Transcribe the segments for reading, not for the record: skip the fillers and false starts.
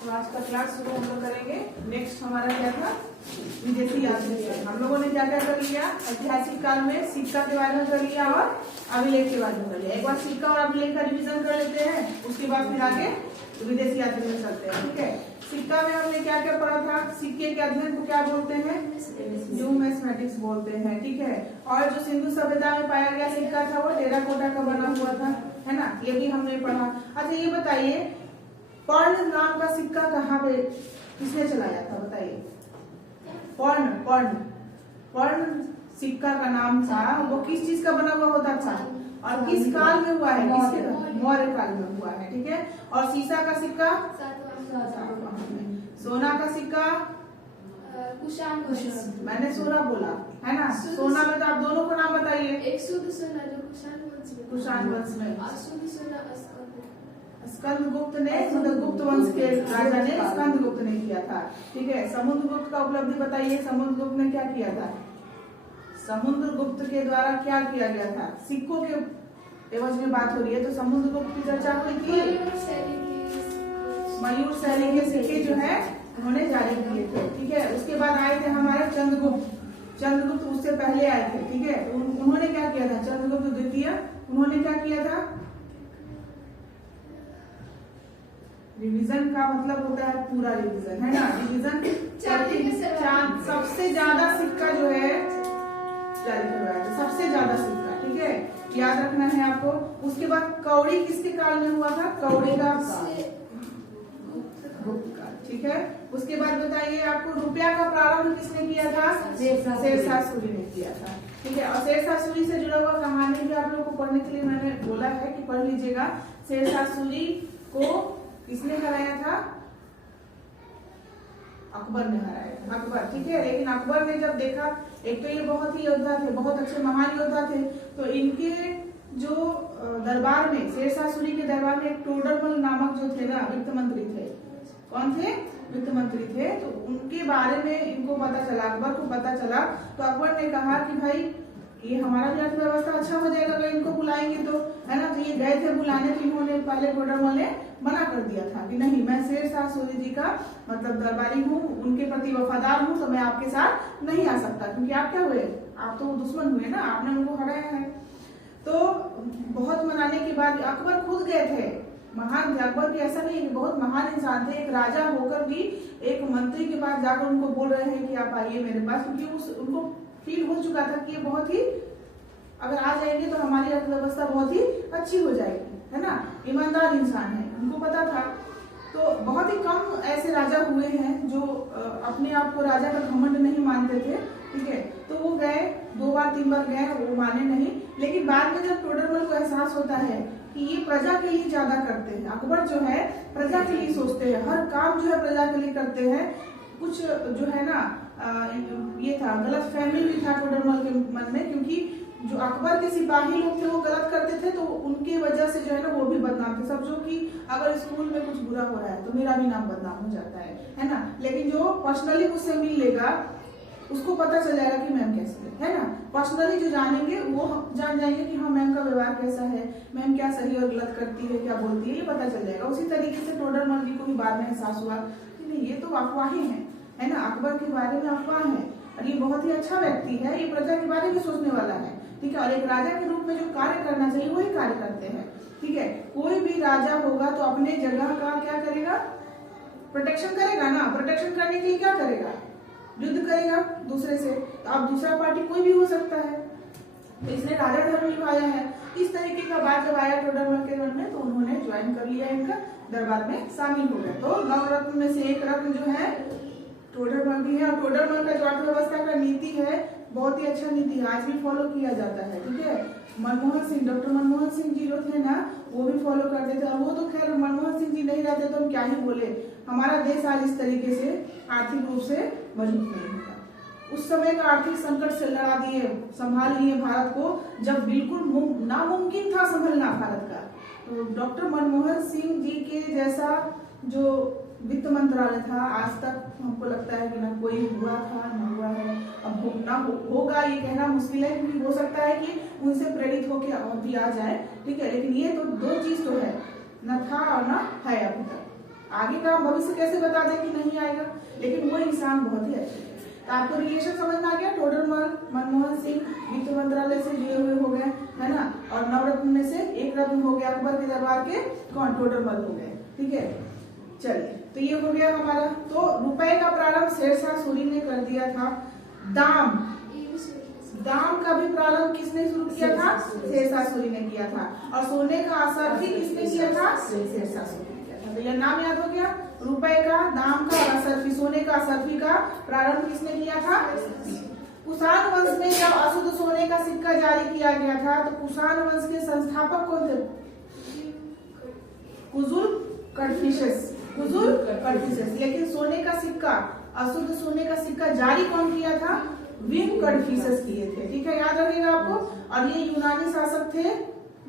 तो आज का क्लास शुरू हम लोग करेंगे। नेक्स्ट हमारा क्या था, विदेशी यात्री। हम लोगों ने क्या क्या कर लिया, ऐतिहासिक काल में सिक्का के बारे में कर लिया और अभिलेख के बारे में कर लिया। एक बार सिक्का और अभिलेख का रिवीजन कर लेते हैं, उसके बाद फिर आगे विदेशी यात्री में चलते हैं। ठीक है, सिक्का में हमने क्या क्या पढ़ा था, सिक्के के अध्ययन को क्या बोलते हैं, न्यूमिस्मेटिक्स बोलते हैं। ठीक है, और जो सिंधु सभ्यता में पाया गया सिक्का था वो टेराकोटा का बना हुआ था, है ना, ये भी हमने पढ़ा। अच्छा ये बताइए, पर्ण नाम का सिक्का कहाँ पे किसने चलाया था, बताइए। पर्ण सिक्का का नाम था, वो किस चीज का बना हुआ होता था और किस काल में हुआ है, किसके, मौर्य काल में हुआ है। ठीक है, और शीशा का सिक्का, सोना का सिक्का, कुषाण, मैंने सोना बोला है ना, सोना में तो आप दोनों को नाम बताइए। एक शुद्ध सोना जो कुषाण वंश में, शुद्ध सोना स्कंदगुप्त ने, मतलब गुप्त वंश के राजा ने स्कंदगुप्त ने किया था। ठीक है, समुद्रगुप्त का उपलब्धि बताइए, समुद्रगुप्त ने क्या किया था, समुद्रगुप्त के द्वारा क्या किया गया था, सिक्कों के एवज में बात हो रही है तो समुद्रगुप्त की चर्चा हुई थी। मयूर शैली के सिक्के जो है उन्होंने जारी किए थे। ठीक है, उसके बाद आए थे हमारे चंद्रगुप्त उससे पहले आए थे। ठीक है, उन्होंने क्या किया था, चंद्रगुप्त द्वितीय, उन्होंने क्या किया था, रिवीजन का मतलब होता है पूरा रिवीजन, है ना, रिवीजन। सबसे ज्यादा सिक्का जो है जारी करवाया था, सबसे ज्यादा सिक्का। ठीक है, याद रखना है आपको। उसके बाद कौड़ी किसके काल में हुआ था, कौड़ी का गुप्त काल। ठीक है, उसके बाद बताइए आपको रुपया का प्रारंभ किसने किया था, शेरशाह सूरी ने किया था। ठीक है, और शेरशाह सूरी से जुड़ा हुआ कहानी भी आप लोगों को पढ़ने के लिए मैंने बोला है कि पढ़ लीजिएगा। शेरशाह सूरी को किसने हराया था, अकबर ने हराया था, अकबर। ठीक है, लेकिन अकबर ने जब देखा, एक तो ये बहुत ही योद्धा थे, बहुत अच्छे महान योद्धा थे, तो इनके जो दरबार में, शेरशाह सूरी के दरबार में एक टोडरमल नामक जो थे ना, वित्त मंत्री थे। कौन थे, वित्त मंत्री थे। तो उनके बारे में इनको पता चला, अकबर को पता चला, तो अकबर ने कहा कि भाई ये हमारा भी अर्थव्यवस्था अच्छा हो जाएगा अगर इनको बुलाएंगे तो, है ना। तो ये गए थे बुलाने, तो इन्होंने पहले टोडरमल ने मना कर दिया था कि नहीं, मैं शेरशाह सूरी जी का मतलब दरबारी हूँ, उनके प्रति वफादार हूँ, तो मैं आपके साथ नहीं आ सकता, क्योंकि आप क्या हुए, आप तो दुश्मन हुए ना, आपने उनको हराया है। तो बहुत मनाने के बाद अकबर खुद गए थे, महान थे अकबर भी, ऐसा नहीं है, बहुत महान इंसान थे, एक राजा होकर भी एक मंत्री के पास जाकर उनको बोल रहे हैं कि आप आइए मेरे पास, क्योंकि उनको फील हो चुका था कि ये बहुत ही, अगर आ जाएंगे तो हमारी अर्थव्यवस्था बहुत ही अच्छी हो जाएगी, है ना, ईमानदार इंसान है, उनको पता था। तो बहुत ही कम ऐसे राजा हुए हैं जो अपने आप को राजा का घमंड नहीं मानते थे। ठीक है, तो वो गए, 2 बार 3 बार गए, वो माने नहीं, लेकिन बाद में जब टोडरमल को एहसास होता है कि ये प्रजा के लिए ज्यादा करते हैं, अकबर जो है प्रजा के लिए सोचते हैं, हर काम जो है प्रजा के लिए करते हैं, कुछ जो है ना ये था, गलत फहमी भी था टोडरमल के मन में, क्योंकि जो अकबर के सिपाही लोग थे वो गलत करते थे, तो उनके वजह से जो है ना वो भी बदनाम थे। सब जो कि अगर स्कूल में कुछ बुरा हो रहा है तो मेरा भी नाम बदनाम हो जाता है ना, लेकिन जो पर्सनली मुझसे मिल लेगा उसको पता चल जाएगा कि मैम कैसी है ना, पर्सनली जो जानेंगे वो जान जाएंगे कि हाँ मैम का व्यवहार कैसा है, मैम क्या सही और गलत करती है, क्या बोलती है, ये पता चल जाएगा। उसी तरीके से टोडरमल जी को भी बाद में एहसास हुआ कि नहीं, ये तो अफवाहें हैं, है ना, अकबर के बारे में अफवाह है, और ये बहुत ही अच्छा व्यक्ति है, ये प्रजा के बारे में सोचने वाला है। ठीक है, और एक राजा के रूप में जो कार्य करना चाहिए वही कार्य करते हैं। ठीक है, कोई भी राजा होगा तो अपने जगह का क्या करेगा, प्रोटेक्शन करेगा ना, प्रोटेक्शन करने के लिए क्या करेगा, युद्ध करेगा दूसरे से। तो अब दूसरा पार्टी कोई भी हो सकता है, तो इसने राजा धर्म निभाया है। इस तरीके का बात जब आया टोडरमल के मन में, तो उन्होंने ज्वाइन कर लिया, इनका दरबार में शामिल हो गया। तो नवरत्न में से एक रत्न जो है टोडरमल भी है, और टोडरमल का जो अर्थव्यवस्था का नीति है बहुत ही अच्छा नीति है, आज भी फॉलो किया जाता है। ठीक है, मनमोहन सिंह, डॉक्टर मनमोहन सिंह जी जो थे ना, वो भी फॉलो करते थे, और वो तो खैर मनमोहन सिंह जी नहीं रहते तो हम क्या ही बोले, हमारा देश आज इस तरीके से आर्थिक रूप से मजबूत नहीं होता। उस समय का आर्थिक संकट से लड़ा दिए, संभाल लिए भारत को, जब बिल्कुल नामुमकिन था संभलना भारत का। तो डॉक्टर मनमोहन सिंह जी के जैसा जो वित्त मंत्रालय था, आज तक हमको लगता है कि ना कोई हुआ था ना हुआ है, अब ना होगा ये कहना मुश्किल है, क्योंकि हो सकता है कि उनसे प्रेरित होकर और भी आ जाए। ठीक है, लेकिन ये तो 2 चीज तो है, न था और न है अभी तक। आगे का भविष्य कैसे बता दे कि नहीं आएगा, लेकिन वो इंसान बहुत ही अच्छे थे। तो आपको रिलेशन समझ में आ गया, टोडरमल मनमोहन सिंह वित्त मंत्रालय से जुड़े हुए हो गए, है ना, और नवरत्न में से एक रत्न हो गया अकबर के दरबार के, कौन, टोडरमल हो गए, ठीक है। चलिए, तो ये हो गया हमारा। तो रुपए का प्रारंभ शेरशाह सूरी ने कर दिया था। दाम का भी प्रारंभ किसने शुरू किया था, शेरशाह सूरी ने किया था। और सोने का असरफी किसने किया था, शेरशाह सूरी ने किया था। तो यह नाम याद हो गया, रुपए का, दाम का और असरफी, सोने का असरफी का प्रारंभ किसने किया था। कुषाण वंश में जब अशुद्ध सोने का सिक्का जारी किया गया था तो कुषाण वंश के संस्थापक कौन थे, कुजुल कड़फिशस, कुजुल कड़फिशस। लेकिन सोने का सिक्का, अशुद्ध सोने का सिक्का जारी कौन किया था, विम कड़फिशस किए थे, ठीक है, याद रखिएगा आपको। और ये यूनानी शासक थे,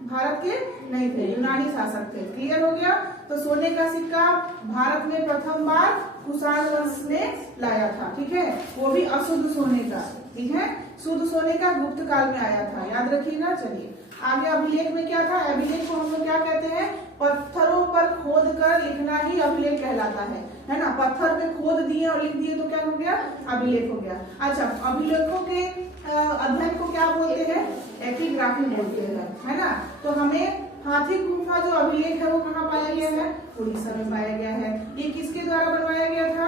भारत के नहीं थे, यूनानी शासक थे। क्लियर हो गया। तो सोने का सिक्का भारत में प्रथम बार कुषाण वंश ने लाया था, ठीक है, वो भी अशुद्ध सोने का, ठीक है, शुद्ध सोने का गुप्त काल में आया था, याद रखिएगा। चलिए आगे अभिलेख में क्या था, अभिलेख को हम लोग क्या कहते हैं, पत्थरों पर खोद कर लिखना ही अभिलेख कहलाता है ना। पत्थर पे खोद दिए और लिख दिए तो क्या हो गया, अभिलेख हो गया। अच्छा, अभिलेखों के अध्ययन को क्या बोलते हैं, एपिग्राफी बोलते हैं, है ना। तो हमें हाथी गुफा जो अभिलेख है वो कहाँ पाया गया है, उड़ीसा में पाया गया है। ये किसके द्वारा बनवाया गया था,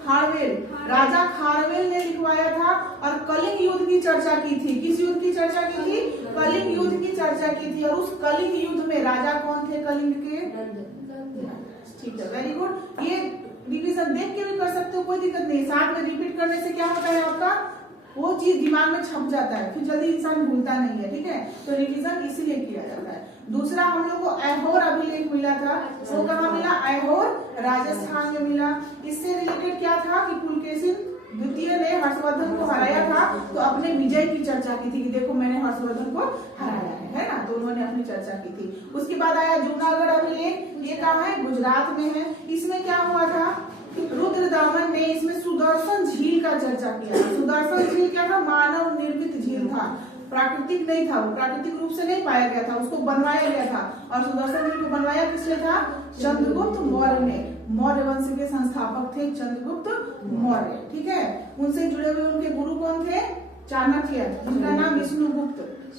खारवेल, राजा खारवेल ने लिखवाया था। और कलिंग युद्ध की चर्चा की थी, किस युद्ध की चर्चा की थी, कलिंग युद्ध की चर्चा की थी। और उस कलिंग युद्ध में राजा कौन थे कलिंग के, ठीक है, वेरी गुड। ये रिवीजन देख के भी कर सकते हो, कोई दिक्कत नहीं, साथ में रिपीट करने से क्या होता है, आपका वो चीज दिमाग में छप जाता है, फिर जल्दी इंसान भूलता नहीं है, ठीक है। तो रिवीजन इसीलिए किया जाता है। दूसरा हम लोग को ऐहोर अभिलेख मिला था, वो कहाँ मिला, ऐहोर राजस्थान में मिला। इससे रिलेटेड क्या था कि पुलकेशिन द्वितीय ने हर्षवर्धन को हराया था, तो अपने विजय की चर्चा की थी कि देखो मैंने हर्षवर्धन को हराया है ना, तो उन्होंने अपनी चर्चा की थी। उसके बाद आया जूनागढ़ अभिलेख, ये कहाँ है, गुजरात में है। इसमें क्या हुआ था, रुद्रदामन ने इसमें सुदर्शन झील का चर्चा किया। सुदर्शन झील क्या था, मानव निर्मित झील था, प्राकृतिक नहीं था, वो प्राकृतिक रूप से नहीं पाया गया था, उसको बनवाया गया था। और सुदर्शन झील को बनवाया किसने था, चंद्रगुप्त मौर्य ने, मौर्य वंश के संस्थापक थे चंद्रगुप्त मौर्य, ठीक है। उनसे जुड़े हुए उनके गुरु कौन थे, चाणक्य, जिनका नाम विष्णुगुप्त,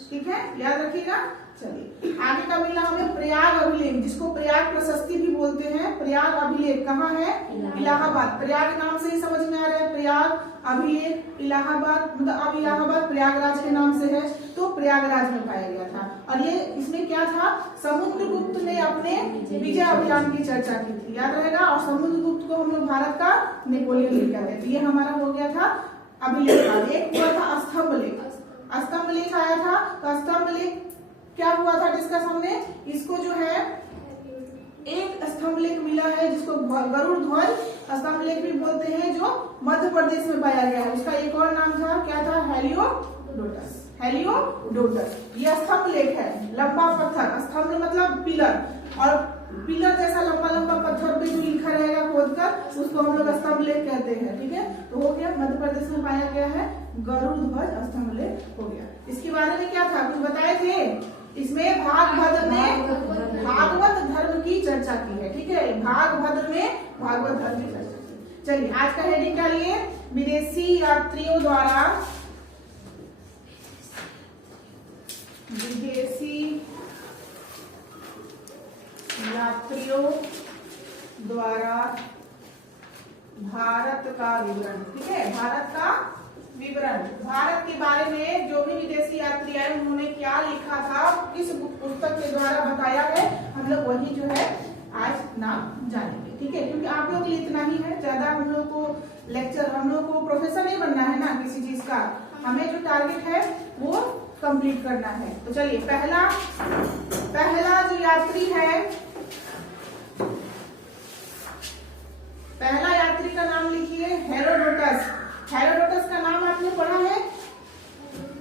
ठीक है, याद रखिएगा। चलिए आगे का मिला हमें प्रयाग अभिलेख, जिसको प्रयाग प्रशस्ति भी बोलते हैं। प्रयाग अभिलेख कहाँ है, इलाहाबाद, प्रयाग नाम से ही समझ में आ रहा है, प्रयाग अभिलेख इलाहाबाद, मतलब अब इलाहाबाद प्रयागराज के नाम से है, तो प्रयागराज में पाया गया था। और ये इसमें क्या था, समुद्रगुप्त ने अपने विजय अभियान की चर्चा की थी, याद रहेगा। और समुद्रगुप्त को हम लोग भारत का नेपोलियन भी कहते हैं। ये हमारा हो गया था अभिलेख। एक हुआ था स्तंभ लेख, स्तंभ लेख आया था। तो स्तंभ लेख क्या हुआ था, डिस्कस हमने, इसको जो है एक स्तंभ लेख मिला है जिसको गरुड़ ध्वज स्तंभ लेख भी बोलते हैं, जो मध्य प्रदेश में पाया गया है। उसका एक और नाम था, क्या था, हेलियोडोटस, हेलियोडोटस। ये स्तंभ लेख है, लंबा पत्थर, स्तंभ मतलब पिलर, और पिलर जैसा लंबा लंबा पत्थर पे जो लिखा रहेगा खोद कर, उसको हम लोग स्तंभ लेख कहते हैं, ठीक है। तो हो गया, मध्य प्रदेश में पाया गया है, गरुड़ ध्वज स्तंभ लेख हो गया। इसके बारे में क्या था, कुछ बताए थे, इसमें भागभद्र ने भागवत धर्म की चर्चा की है, ठीक है, भागभद्र में भागवत धर्म की चर्चा की। चलिए आज का हेडिंग क्या लिए, विदेशी यात्रियों द्वारा, विदेशी यात्रियों द्वारा भारत का विवरण, ठीक है, भारत का विवरण, भारत के बारे में जो भी विदेशी यात्री आए उन्होंने क्या लिखा था, किस पुस्तक के द्वारा बताया है, हम लोग वही जो है आज नाम जानेंगे, ठीक है। क्योंकि आप लोग के लिए इतना ही है, ज्यादा हम लोग को लेक्चर, हम लोग को प्रोफेसर नहीं बनना है ना किसी चीज का, हमें जो टारगेट है वो कंप्लीट करना है। तो चलिए पहला जो यात्री है, पहला यात्री का नाम लिखिए हेरोडोटस। हेरोडोटस का नाम आपने पढ़ा है,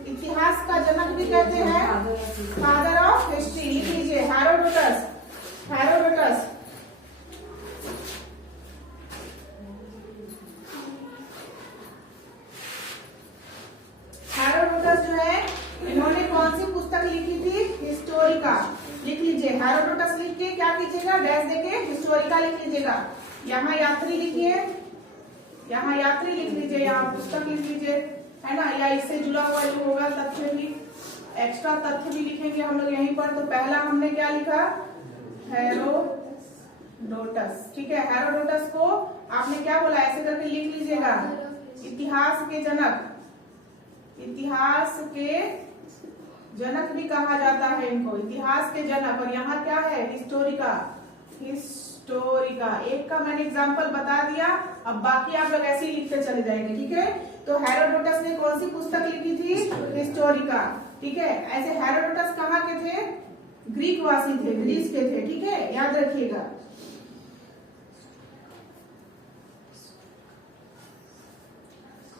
इतिहास का जनक भी कहते हैं, फादर ऑफ हिस्ट्री, लिख लीजिए हेरोडोटस। हेरोडोटस हेरोडोटस जो है, इन्होंने कौन सी पुस्तक लिखी थी, हिस्टोरिका, लिख लीजिए हेरोडोटस के क्या कीजिएगा, डैश देके हिस्टोरिका लिख लीजिएगा। यहाँ यात्री लिखिए, यहाँ यात्री लिख लीजिए, यहाँ पुस्तक लिख लीजिए, है ना, या इससे जुड़ा हुआ जो होगा तथ्य भी, एक्स्ट्रा तथ्य भी लिखेंगे हम लोग यहीं पर। तो पहला हमने क्या लिखा, हेरोडोटस। ठीक है, हेरोडोटस को आपने क्या बोला, ऐसे करके लिख लीजिएगा, इतिहास के जनक, इतिहास के जनक भी कहा जाता है इनको, इतिहास के जनक। और यहाँ क्या है, हिस्टोरिका, हिस्टोरिका। एक का मैंने एग्जांपल बता दिया, अब बाकी आप लोग ऐसे ही लिखते चले जाएंगे। ठीक है, तो हेरोडोटस ने कौन सी पुस्तक लिखी थी, हिस्टोरिका। ठीक है, ऐसे हेरोडोटस कहाँ के थे, ग्रीक वासी थे, ग्रीस के थे। ठीक है, याद रखिएगा।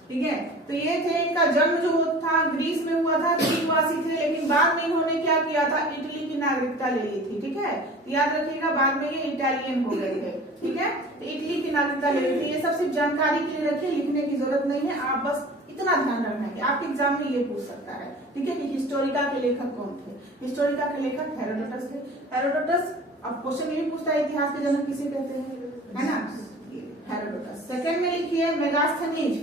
ठीक है, तो ये थे, इनका जन्म जो था ग्रीस में हुआ था, ग्रीक वासी थे, लेकिन बाद में इन्होंने क्या किया था, इटली की नागरिकता ले ली थी। ठीक है, याद रखिएगा, बाद में ये इटालियन हो गए थे। ठीक है, तो इटली की नागरिकता ले ली थी। ये सब सिर्फ जानकारी के लिए रखिए, लिखने की जरूरत नहीं है, आप बस इतना ध्यान रखना है कि आपके एग्जाम में ये पूछ सकता है। ठीक है, कि हिस्टोरिका के लेखक कौन थे, हिस्टोरिका के लेखक हेरोडोटस थे। हेरोडोटस, अब क्वेश्चन ये भी पूछता है इतिहास के जनक किसे कहते हैं, है ना, हेरोडोटस। सेकंड में लिखिए मेगास्थनीज।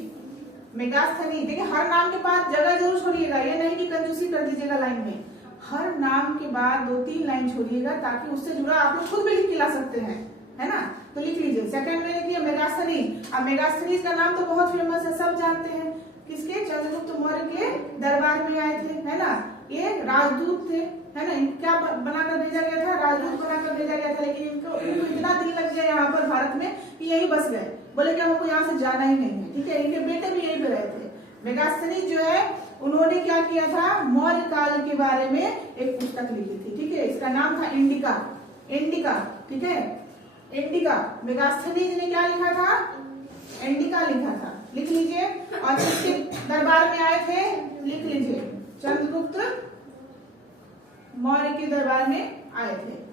मेगास्थनीज, देखिए हर नाम के बाद जगह जरूर छोड़िएगा, ये नहीं कि कंजूसी कर दीजिएगा लाइन में, हर नाम के बाद 2-3 लाइन छोड़िएगा, ताकि उससे जुड़ा आप लोग खुद भी लिख के ला सकते हैं, है ना। तो लिख लीजिए, सेकंड में लिखिए मेगास्थनीज। अब मेगास्थनीज का नाम तो बहुत फेमस है, सब जानते हैं, किसके, चंद्रगुप्त मौर्य के दरबार में आए थे, है ना। ये राजदूत थे, है ना, इनको क्या बनाकर भेजा गया था, राजदूत बनाकर भेजा गया था। लेकिन इनको इतना दिल लग गया यहाँ पर भारत में कि यही बस गए, बोले कि हमको यहाँ से जाना ही नहीं है। ठीक है, इनके बेटे भी यहीं पे रहे थे। मेगास्थनीज जो है, उन्होंने क्या किया था, मौर्य काल के बारे में एक पुस्तक लिखी थी। ठीक है, इसका नाम था इंडिका, इंडिका। ठीक है, इंडिका। मेगास्थनीज ने क्या लिखा था, इंडिका लिखा था, लिख लीजिए। और किसके दरबार में आए थे, लिख लीजिए, चंद्रगुप्त मौर्य के दरबार में आए थे।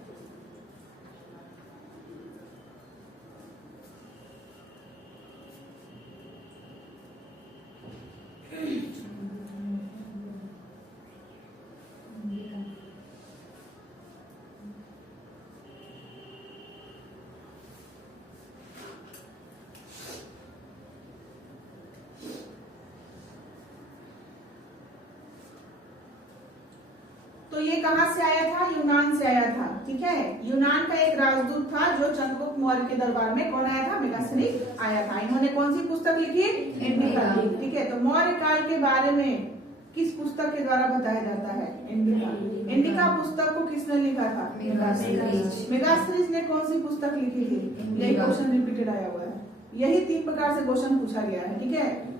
तो ये कहां से आया था, यूनान से आया था। ठीक है, यूनान का एक राजदूत था जो चंद्रगुप्त मौर्य के दरबार में कौन आया था, मेगास्थनीज आया था। इन्होंने कौन सी पुस्तक लिखी, इंडिका। ठीक है, तो मौर्य काल के बारे में किस पुस्तक के द्वारा बताया जाता है, इंडिका। इंडिका पुस्तक को किसने लिखा था, मेगास्थनीज। मेगास्थनीज ने कौन सी पुस्तक लिखी थी, यही क्वेश्चन रिपीटेड आया हुआ है, यही 3 प्रकार से क्वेश्चन पूछा गया है। ठीक है,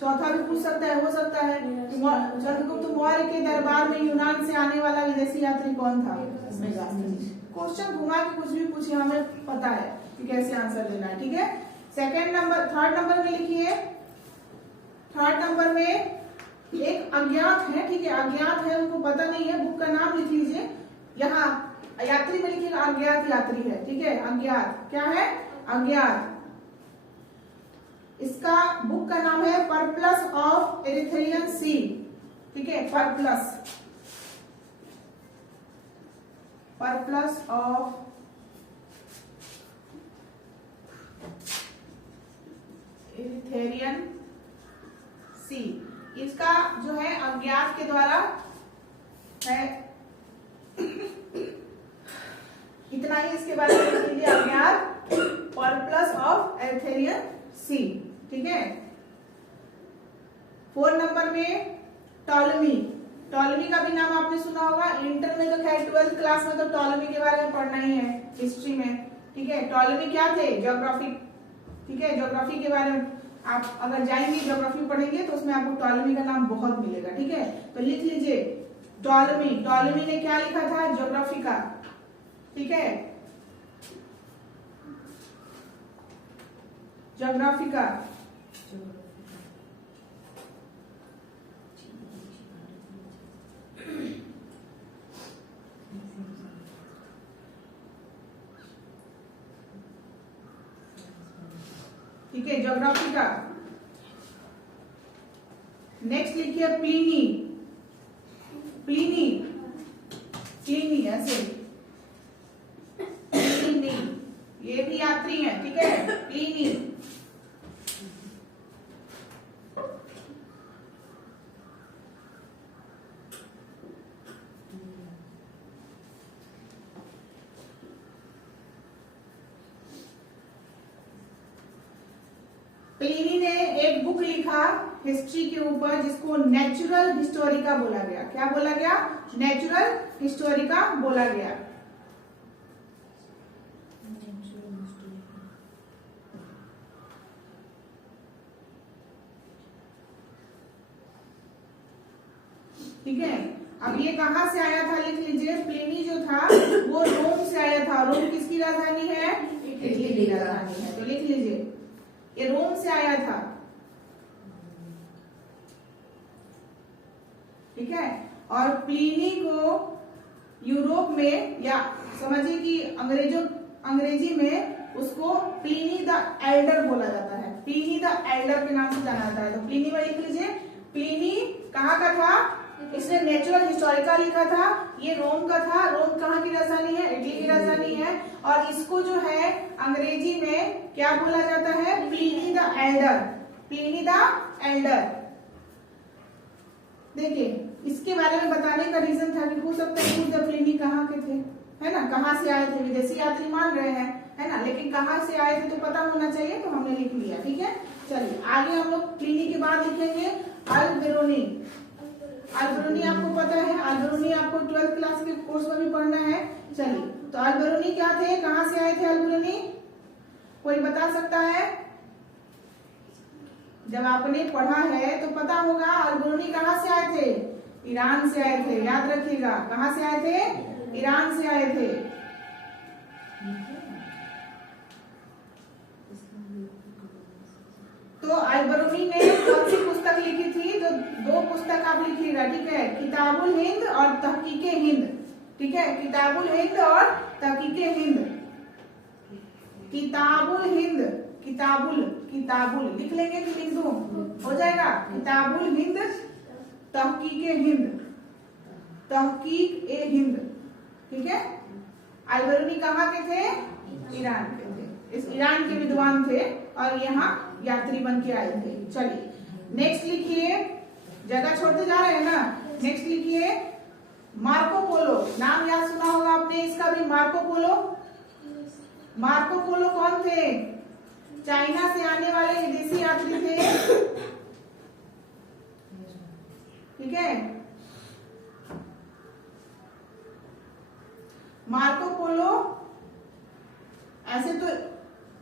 चौथा भी पूछ सकता है, हो सकता है कि चंद्रगुप्त मौर्य के दरबार में यूनान से आने वाला विदेशी यात्री कौन था, मेगास्थनीज। क्वेश्चन घुमा के कुछ भी पूछिए, हमें पता है कि कैसे आंसर देना है। ठीक है, सेकंड नंबर, थर्ड नंबर में लिखिए, थर्ड नंबर में एक अज्ञात है। ठीक है, अज्ञात है, उनको पता नहीं है, बुक का नाम लिख लीजिए। यहाँ यात्री में लिखिएगा अज्ञात यात्री है। ठीक है, अज्ञात क्या है, अज्ञात। इसका बुक का नाम है परप्लस ऑफ एरिथ्रियन सी। ठीक है, परप्लस, परप्लस ऑफ एरिथ्रियन सी। इसका जो है अज्ञात के द्वारा है, इतना ही इसके बारे में लिख लीजिए, अज्ञात, परप्लस ऑफ एरिथ्रियन सी। ठीक है, 4 नंबर में टॉलमी। टॉलमी का भी नाम आपने सुना होगा, इंटर में तो खैर 12th क्लास में तो टॉलमी के बारे में पढ़ना ही है, हिस्ट्री में। ठीक है, टॉलमी क्या थे, ज्योग्राफी। ठीक है, ज्योग्राफी के बारे में आप अगर जाएंगे ज्योग्राफी पढ़ेंगे तो उसमें आपको टॉलमी का नाम बहुत मिलेगा। ठीक है, तो लिख लीजिए टॉलमी। टॉलमी ने क्या लिखा था, ज्योग्राफी का। ठीक है, ज्योग्राफी का। ठीक है, ज्योग्राफी का। नेक्स्ट लिखिए प्लिनी। प्लिनी, प्लिनी ऐसे प्लिनी ने एक बुक लिखा हिस्ट्री के ऊपर जिसको नेचुरल हिस्टोरिका बोला गया। क्या बोला गया? नेचुरल हिस्टोरिका बोला गया। ठीक है, अब ये कहां से आया था लिख लीजिए। प्लिनी जो था वो रोम से आया था। रोम किसकी राजधानी है? इटली की राजधानी है, तो लिख लीजिए ये रोम से आया था। ठीक है, और प्लिनी को यूरोप में, या समझिए कि अंग्रेजी में उसको प्लिनी द एल्डर बोला जाता है। प्लिनी द एल्डर के नाम से जाना जाता है। तो प्लिनी में लिख लीजिए, प्लिनी कहाँ का था? इसने नेचुरल हिस्टोरिका लिखा था। ये रोम का था। रोम कहाँ की राजधानी है? इटली की राजधानी है। और इसको जो है अंग्रेजी में क्या बोला जाता है? Pliny the Elder. Pliny the Elder. देखिए, इसके बारे में बताने का रीजन था कि हो सकता है खुद प्लिनी कहाँ के थे, है ना, कहाँ से आए थे। विदेशी यात्री मान रहे हैं, है ना, लेकिन कहाँ से आए थे तो पता होना चाहिए, तो हमने लिख लिया। ठीक है, चलिए आगे हम लोग प्लिनी के बाद लिखेंगे अल्बेरोनी। अल्बेरोनी आपको पता है, अल्बेरोनी आपको 12th क्लास के कोर्स में भी पढ़ना है। चलिए, तो अल्बेरोनी क्या थे? कहाँ से आए थे अल्बेरोनी? कोई बता सकता है? जब आपने पढ़ा है तो पता होगा। अल्बेरोनी कहाँ से आए थे? ईरान से आए थे। याद रखिएगा, कहाँ से आए थे? ईरान से आए थे। तो अल्बेरोनी ने कौन सी पुस्तक लिखी थी? तो 2 पुस्तक आप लिखिएगा। ठीक है, किताबुल हिंद और तहकीके हिंद। ठीक है, किताबुल हिंद और तहकीके हिंद। किताबुल हिंद, किताबुल लिख लेंगे कि लिख दूं? हो जाएगा। किताबुल हिंद, तहकीके हिंद, तहकीक ए हिंद। ठीक है, अल्बेरोनी कहाँ के थे? ईरान के थे। इस ईरान के विद्वान थे और यहाँ यात्री बन के आए थे। चलिए नेक्स्ट लिखिए, जगह छोड़ते जा रहे हैं ना। नेक्स्ट लिखिए मार्को पोलो। नाम याद सुना होगा आपने इसका भी, मार्को पोलो। मार्को पोलो कौन थे? चाइना से आने वाले विदेशी यात्री थे। ठीक है, मार्को पोलो ऐसे तो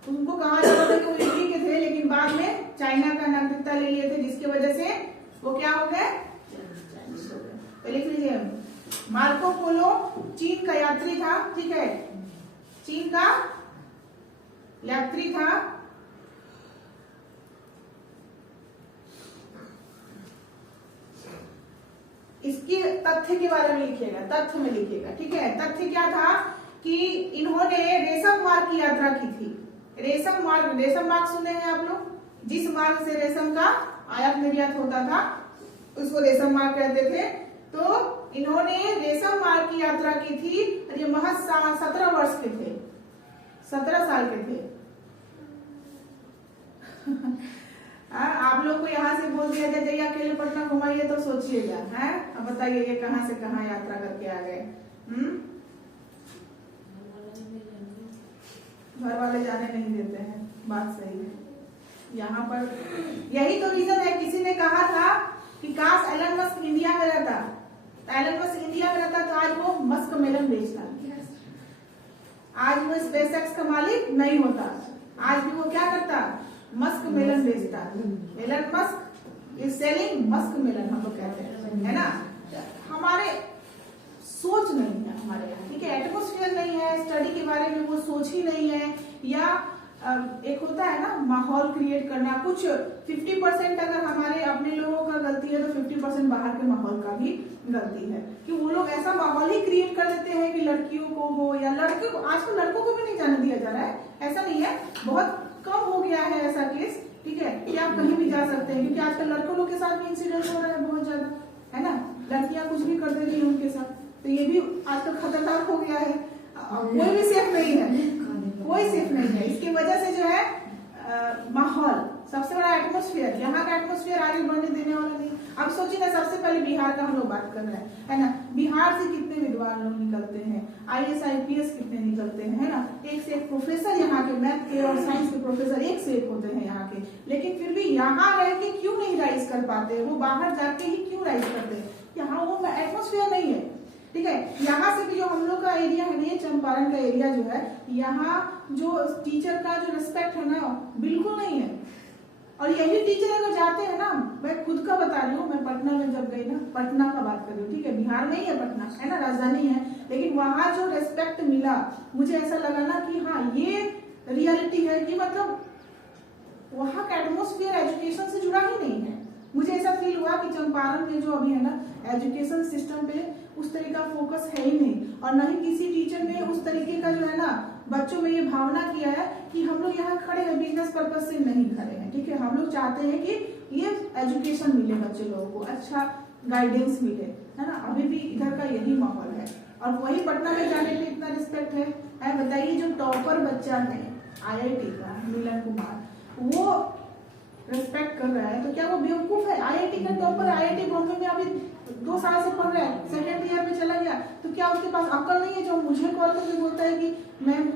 उनको कहा जाता था कि वो इटली के थे, लेकिन बाद में चाइना का नागरिकता ले लिए थे, जिसकी वजह से वो क्या हो गए? तो लिख लीजिए मार्को पोलो चीन का यात्री था। ठीक है, चीन का यात्री था। इसके तथ्य के बारे में लिखिएगा, तथ्य में लिखिएगा। ठीक है, तथ्य क्या था कि इन्होंने रेशम मार्ग की यात्रा की थी। रेशम मार्ग सुने हैं आप लोग? जिस मार्ग से रेशम का आयात निर्यात होता था उसको रेशम मार्ग कहते थे। तो इन्होंने रेशम मार्ग की यात्रा की थी और ये महज 17 वर्ष के थे, 17 साल के थे। आप लोग को यहाँ से बोल दिया जाए अकेले पटना घुमाइए तो सोचिएगा, है? अब बताइए ये कहाँ से कहाँ यात्रा करके आ गए? घर वाले जाने नहीं देते हैं, बात सही है। यहाँ पर यही तो रीजन है। किसी ने कहा था कि काश एलन मस्क इंडिया में रहता, एलन मस्क इंडिया में रहता तो आज वो मस्क मेलन बेचता, आज वो स्पेसएक्स का मालिक नहीं होता, आज भी वो क्या करता? मस्क मेलन बेचता। Elon Musk is selling muskmelon, हम लोग कहते हैं, है ना। हमारे सोच नहीं है हमारे यहाँ, ठीक है, एटमोस्फेयर नहीं है, स्टडी के बारे में वो सोच ही नहीं है। या एक होता है ना माहौल क्रिएट करना, कुछ 50% अगर हमारे अपने लोगों का गलती है तो 50% बाहर के माहौल का भी गलती है, कि वो लोग ऐसा माहौल ही क्रिएट कर देते हैं कि लड़कियों को हो या लड़के को, आजकल लड़कों को भी नहीं जाने दिया जा रहा है, ऐसा नहीं है, बहुत कम हो गया है ऐसा केस, ठीक है, कि आप कहीं भी जा सकते हैं, क्योंकि आजकल लड़कों लोग के साथ भी इंसिडेंट हो रहा है बहुत ज्यादा, है ना, लड़कियां कुछ भी कर देती है उनके साथ, तो ये भी आजकल खतरनाक हो गया है, कोई भी सेफ नहीं है, कोई सेफ नहीं है। इसकी वजह से जो है माहौल, सबसे बड़ा एटमोस्फेयर, यहाँ का एटमोस्फेयर आगे बढ़ने देने वाला नहीं। अब सोचिए ना, सबसे पहले बिहार का हम लोग बात कर रहे हैं, है ना, बिहार से कितने विद्वान लोग निकलते हैं, IAS IPS कितने निकलते हैं, है ना। एक से एक प्रोफेसर यहाँ के, मैथ के और साइंस के प्रोफेसर एक से एक होते हैं यहाँ के, लेकिन फिर भी यहाँ रह के क्यों नहीं राइज कर पाते, वो बाहर जाके ही क्यों राइज करते हैं, यहाँ वो एटमोस्फेयर नहीं है, ठीक है। यहाँ से भी जो हम लोग का एरिया है, ये चंपारण का एरिया जो है, यहाँ जो टीचर का जो रिस्पेक्ट है ना, बिल्कुल नहीं है। और यही टीचर अगर जाते हैं ना, मैं खुद का बता रही हूँ, मैं पटना में जब गई ना, पटना का बात कर रही हूँ, ठीक है, बिहार में ही है पटना, है ना, राजधानी है, लेकिन वहां जो रेस्पेक्ट मिला, मुझे ऐसा लगा ना कि हाँ ये रियलिटी है कि मतलब वहां का एटमोस्फियर एजुकेशन से जुड़ा ही नहीं है। मुझे ऐसा फील हुआ कि चंपारण में जो अभी है ना, एजुकेशन सिस्टम पे उस तरह का फोकस है ही नहीं, और न ही किसी टीचर ने उस तरीके का जो है ना बच्चों में ये भावना किया है कि हम लोग यहाँ खड़े हैं बिजनेस पर्पज से नहीं खड़े हैं, ठीक है। हम लोग चाहते हैं कि ये एजुकेशन मिले बच्चे लोगों को, अच्छा गाइडेंस मिले, है ना। अभी भी इधर का यही माहौल है, और वही पटना में जाने पे इतना रिस्पेक्ट है। बताइए जो टॉपर बच्चा है IIT का मिलन कुमार, वो रिस्पेक्ट कर रहा है, तो क्या वो बेवकूफ है? IIT का टॉपर IIT बॉम्बे में अभी 2 साल से पढ़ रहा है, सेकेंड ईयर में चला गया, तो क्या उसके पास अक्ल नहीं है जो मुझे कॉल करके बोलता है कि मैम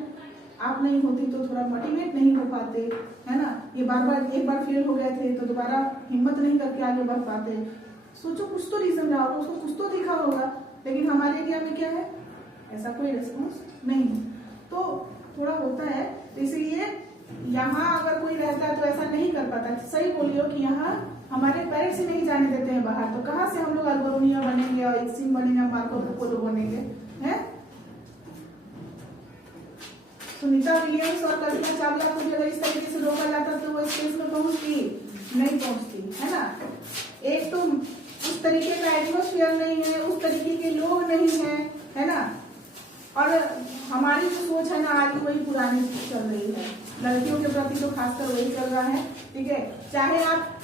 आप नहीं होती तो थोड़ा मोटिवेट नहीं हो पाते, है ना, ये एक बार फेल हो गए थे तो दोबारा हिम्मत नहीं करके आगे बढ़ पाते। सोचो कुछ तो रीजन रहा होगा, उसको कुछ तो दिखा होगा, लेकिन हमारे एरिया में क्या है, ऐसा कोई रिस्पॉन्स नहीं, तो थोड़ा होता है। तो इसलिए यहाँ अगर कोई रहता है तो ऐसा नहीं कर पाता। सही बोलियो कि यहाँ हमारे पेरेंट्स ही नहीं जाने देते हैं बाहर, तो कहाँ से हम लोग अल्बोनिया बनेंगे और एक्सिम बनेंगे, मार्को पोलो बनेंगे, हैं? सुनीता विलियम्स और कल्पना चावला को अगर इस तरीके से रोका जाता तो वो स्टेज में पहुंचती नहीं पहुंचती, है ना। एक तो उस तरीके का एटमोस्फियर नहीं है, उस तरीके के लोग नहीं है ना। और हमारी जो सोच है ना आज वही पुरानी चल रही है, लड़कियों के प्रति तो खासकर वही चल रहा है, ठीक है। चाहे आप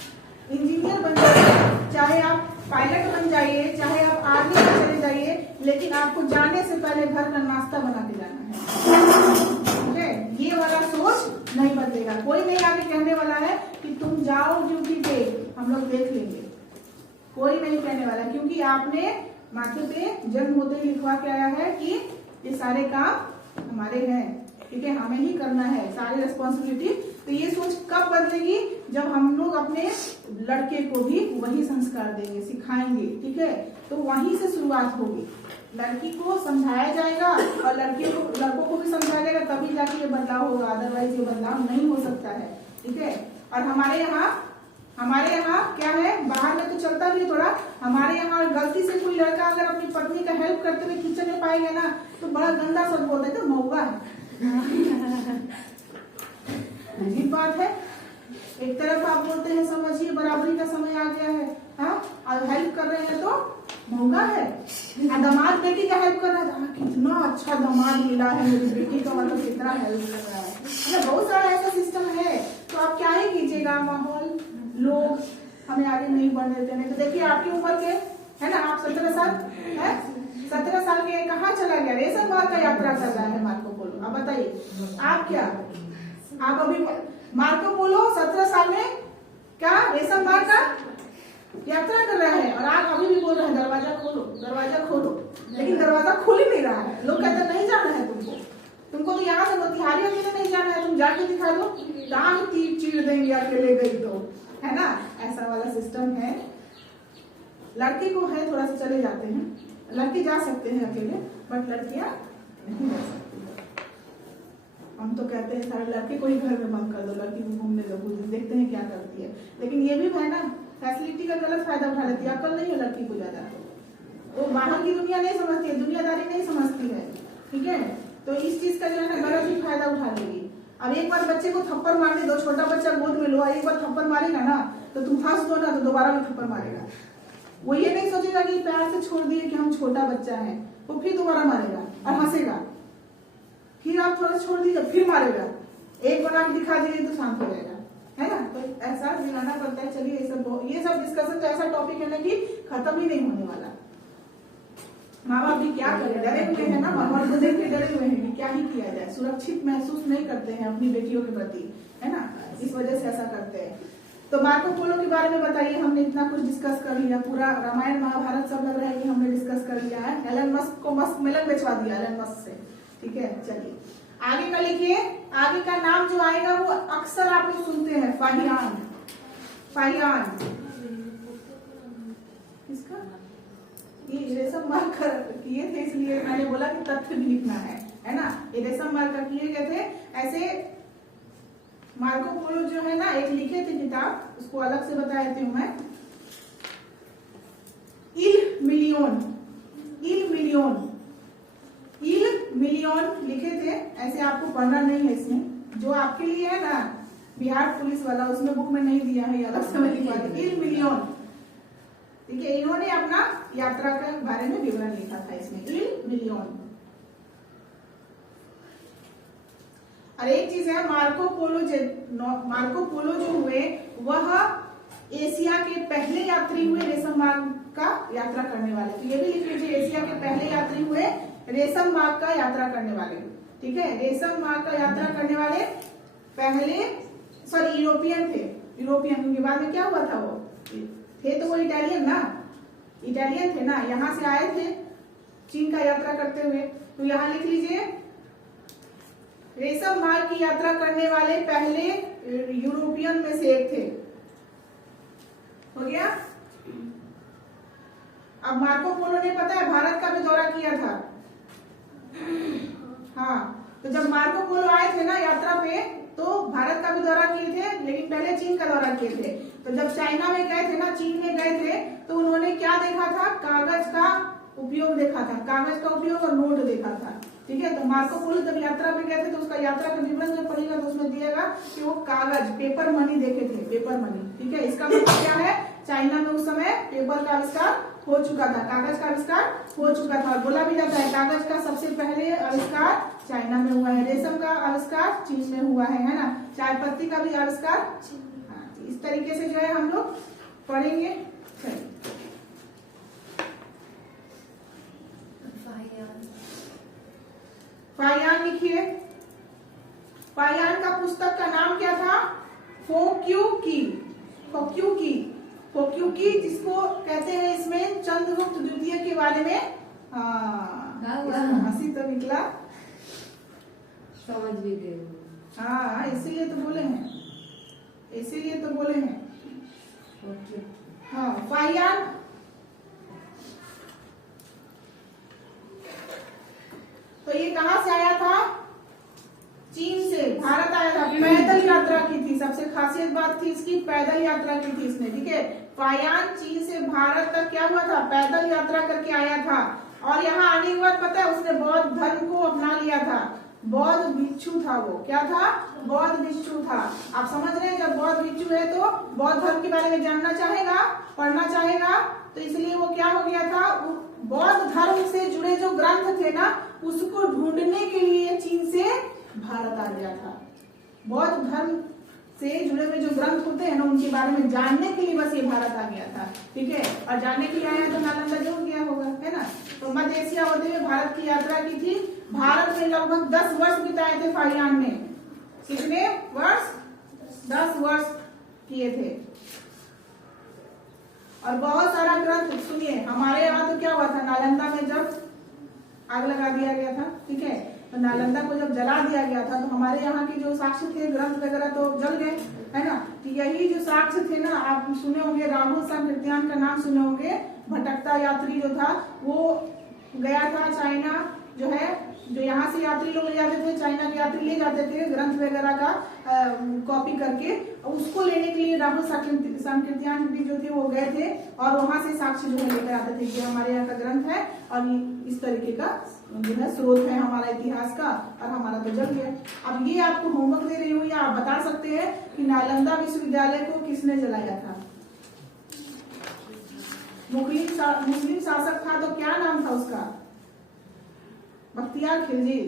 इंजीनियर बन जाइए, चाहे आप पायलट बन जाइए, चाहे आप आर्मी में चले जाइए, लेकिन आपको जाने से पहले घर का नाश्ता बना के जाना है, ठीक है। ये वाला सोच नहीं बदलेगा, कोई नहीं आके कहने वाला है कि तुम जाओ ड्यूटी पे, हम लोग देख लेंगे, कोई नहीं कहने वाला, क्योंकि आपने माथे पे जन्म होते ही लिखवा के आया है कि ये सारे काम हमारे हैं, ठीक है, हमें ही करना है सारी रिस्पॉन्सिबिलिटी। तो ये सोच कब बदलेगी, जब हम लोग अपने लड़के को भी वही संस्कार देंगे, सिखाएंगे, ठीक है। तो वहीं से शुरुआत होगी, लड़की को समझाया जाएगा और लड़कों को भी समझाया जाएगा, तभी जाके ये बदलाव होगा, अदरवाइज ये बदलाव नहीं हो सकता है, ठीक है। और हमारे यहाँ क्या है, बाहर में तो चलता भी थोड़ा, हमारे यहाँ गलती से कोई लड़का अगर अपनी पत्नी का हेल्प करते हुए किचन में पाएगा ना, तो बड़ा गंदा सब बोलते हैं, तो मौका है। अजीब बात है, एक तरफ आप बोलते हैं समझिए बराबरी का समय आ गया है, हाँ, और हेल्प कर रहे हैं तो महंगा है। दामाद बेटी का हेल्प कर रहा है, कितना अच्छा दामाद मिला है मेरी बेटी का, मतलब कितना हेल्प कर रहा है, मतलब बहुत सारा ऐसा सिस्टम है। तो आप क्या ही कीजिएगा, माहौल लोग हमें आगे नहीं बढ़ देते हैं। तो देखिए आपकी उम्र के है ना, आप 17 साल है, 17 साल के कहाँ चला गया, रेशम मार्ग का यात्रा कर रहा है मार्को पोलो। अब बताइए आप क्या, आप अभी मार्को पोलो 17 साल में क्या रेशम मार्ग का यात्रा कर रहा है, और आप अभी भी बोल रहे हैं दरवाजा खोलो दरवाजा खोलो, लेकिन दरवाजा खुल ही नहीं रहा है। लोग कहते नहीं जाना है तुमको तो यहाँ से मोतिहारी अकेले नहीं जाना है, तुम जाके दिखा दो, टांग तीर चीर देंगे अकेले गई तो, है ना, ऐसा वाला सिस्टम है। लड़के को है थोड़ा सा चले जाते हैं, लड़के जा सकते हैं अकेले, बट लड़कियां नहीं जा सकती। हम तो कहते हैं सारे लड़के को ही घर में बंद कर दो, लड़की को घूमने दो, देखते हैं क्या करती है। लेकिन ये भी है ना, फैसिलिटी का गलत फायदा उठा लेती है, अकल नहीं है लड़की को ज्यादा, वो बाहर की दुनिया नहीं समझती है, दुनियादारी नहीं समझती है, ठीक है। तो इस चीज का जो है ना गलत ही फायदा उठा लेगी। अब एक बार बच्चे को थप्पड़ मारने दो, छोटा बच्चा गोद में लो, एक बार थप्पड़ मारेगा ना तो तुम फंस दो ना, तो दोबारा भी थप्पड़ मारेगा। वो ये नहीं सोचेगा कि प्यार से छोड़ दिए कि हम छोटा बच्चा है, वो फिर दोबारा मारेगा और हंसेगा, फिर आप थोड़ा छोड़ दीजिए फिर मारेगा, एक बार आप दिखा दीजिए तो शांत हो जाएगा, है ना। तो ऐसा मिलाना पड़ता है। चलिए ये सब डिस्कशन तो ऐसा टॉपिक है ना कि खत्म ही नहीं होने वाला। माँ बाप भी क्या करें, डरे हुए हैं ना, माहौल को देख के डरे हुए हैं कि क्या ही किया जाए, सुरक्षित महसूस नहीं करते हैं अपनी बेटियों के प्रति, है ना, इस वजह से ऐसा करते हैं। तो मार्को पोलो के बारे में बताइए। हमने इतना कुछ डिस्कस कर लिया, पूरा रामायण महाभारत सब लग रहा है कि हमने डिस्कस कर लिया है। एलन मस्क को मस्क मेलन बेचवा दिया एलन मस्क से, ठीक है। चलिए आगे का लिखिए। आगे का नाम जो आएगा वो अक्सर आप लोग सुनते हैं, फाहियान। फाहियान किसका? ये रेशम मार्क किए थे, इसलिए मैंने बोला कि तथ्य भी लिखना है ना। ये रेशम मार्क किए गए थे। ऐसे मार्को पोलो जो है ना एक लिखे थे किताब, उसको अलग से बता देती हूँ मैं। इल मिलियन, इल मिलियन, इल मिलियन लिखे थे। ऐसे आपको पढ़ना नहीं है इसमें, जो आपके लिए है ना बिहार पुलिस वाला, उसमें बुक में नहीं दिया है, अलग से मैं लिखवा दी। इल मिलियन, ठीक है। इन्होंने अपना यात्रा के बारे में विवरण लिखा था इसमें, इल मिलियन। और एक चीज है, मार्को पोलो जो हुए वह एशिया के पहले यात्री हुए रेशम मार्ग का यात्रा करने वाले। तो ये भी लिख लीजिए, एशिया के पहले यात्री हुए रेशम मार्ग का यात्रा करने वाले, ठीक है। रेशम मार्ग का यात्रा करने वाले पहले यूरोपियन थे। यूरोपियन, उनके बाद में क्या हुआ था, वो थे तो वो इटालियन ना, इटालियन थे ना, यहाँ से आए थे चीन का यात्रा करते हुए। तो यहाँ लिख लीजिए, रेशम मार्ग की यात्रा करने वाले पहले यूरोपियन में से एक थे। हो गया। अब मार्को पोलो ने पता है भारत का भी दौरा किया था। हाँ, तो जब मार्को पोलो आए थे ना यात्रा पे, तो भारत का भी दौरा किए थे, लेकिन पहले चीन का दौरा किए थे। तो जब चाइना में गए थे ना, चीन में गए थे, तो उन्होंने क्या देखा था, कागज का उपयोग देखा था, कागज का उपयोग और नोट देखा था, ठीक है। तो मार्को पोलो जब यात्रा पे गए थे तो उसका यात्रा का विवरण जब पढ़ेगा तो उसमें दिएगा कि वो कागज, पेपर मनी देखे थे, पेपर मनी, ठीक है। इसका मतलब क्या है, चाइना में उस समय पेपर का आविष्कार हो चुका था, कागज का आविष्कार हो चुका था। और बोला भी जाता है कागज का सबसे पहले आविष्कार चाइना में हुआ है, रेशम का आविष्कार चीन में हुआ है ना, चाय पत्ती का भी आविष्कार। हाँ, इस तरीके से जो है हम लोग पढ़ेंगे। फाहियान लिखिए। फाहियान का पुस्तक का नाम क्या था, फोक्यूकी। फोक्यूकी, फोक्यूकी जिसको कहते हैं इसमें चंद्रगुप्त द्वितीय के बारे में। हंसी तो निकला, समझ भी गए। हाँ इसीलिए तो बोले हैं, इसीलिए तो बोले हैं। हाँ, फाहियान तो ये कहां से आया था, चीन से भारत आया था, पैदल यात्रा की थी। सबसे खासियत बात थी इसकी, पैदल यात्रा की थी इसने, ठीक है। फाहियान चीन से भारत तक क्या हुआ था, पैदल यात्रा करके आया था। और यहाँ आने के बाद पता है उसने बौद्ध धर्म को अपना लिया था। बौद्ध भिक्षु था वो, क्या था, बौद्ध भिक्षु था। आप समझ रहे हैं, जब बौद्ध भिक्षु है तो बौद्ध धर्म के बारे में जानना चाहेगा, पढ़ना चाहेगा, तो इसलिए वो क्या हो गया था, बौद्ध धर्म से जुड़े जो ग्रंथ थे ना उसको ढूंढने के लिए चीन से भारत आ गया था। बौद्ध धर्म से जुड़े हुए जो ग्रंथ होते हैं ना उनके बारे में जानने के लिए बस ये भारत आ गया था, ठीक है। और जानने के लिए आया तो नालंदा जरूर गया होगा, है ना। तो मध्य एशिया होते हुए भारत की यात्रा की थी। भारत में लगभग 10 वर्ष बिताए थे फाहियान ने। कितने वर्ष, 10 वर्ष किए थे। और बहुत सारा ग्रंथ, सुनिए हमारे यहाँ तो क्या हुआ था, नालंदा में जब आग लगा दिया गया था, ठीक है, तो नालंदा को जब जला दिया गया था तो हमारे यहाँ के जो साक्ष्य थे, ग्रंथ वगैरह तो जल गए, है ना। तो यही जो साक्ष्य थे ना, आप सुने होंगे, राहुल सांकृत्यायन का नाम सुने होंगे। भटकता यात्री जो था वो गया था चाइना, जो है, जो यहाँ से यात्री लोग ले जाते थे, चाइना के यात्री ले जाते थे ग्रंथ वगैरह का कॉपी करके, उसको लेने के लिए राहुल सांकृत्यायन भी जो थे वो गए थे और वहां से साक्ष्य जो है लेकर आते थे कि हमारे यहाँ का ग्रंथ है और इस तरीके का जो है स्रोत है हमारा इतिहास का, और हमारा तो जल गया। अब ये आपको होमवर्क दे रही हूँ, या आप बता सकते हैं कि नालंदा विश्वविद्यालय को किसने जलाया था। मुस्लिम शासक था, तो क्या नाम था उसका, बख्तियार खिलजी।